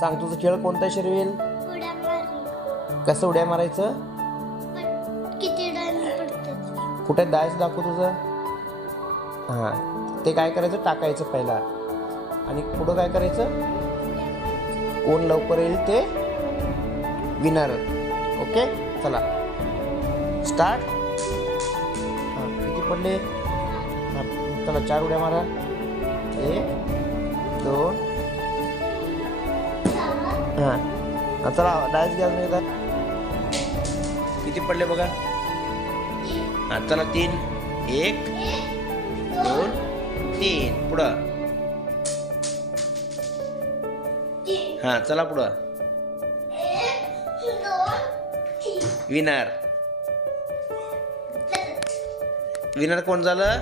सांग तुझं खेळ कोणता शर्विल? उड्या मारणे. कसं उड्या मारायचं? किती डायन पडतात? कुठे डायस दाखव तुझं. हां, ते काय करायचं? टाकायचं पहिला. आणि पुढं काय करायचं? कोण लवकर येईल ते विनर. ओके, चला स्टार्ट. हां, किती पडले? हां, चला 4 उड्या मारा. 1 2. हां, चला डायस घ्या अजून एकदा. किती पडले बघा. हां, चला 3 1 2 3. पुढं. हां, चला पुढं. विनर. विनर कोण झालं?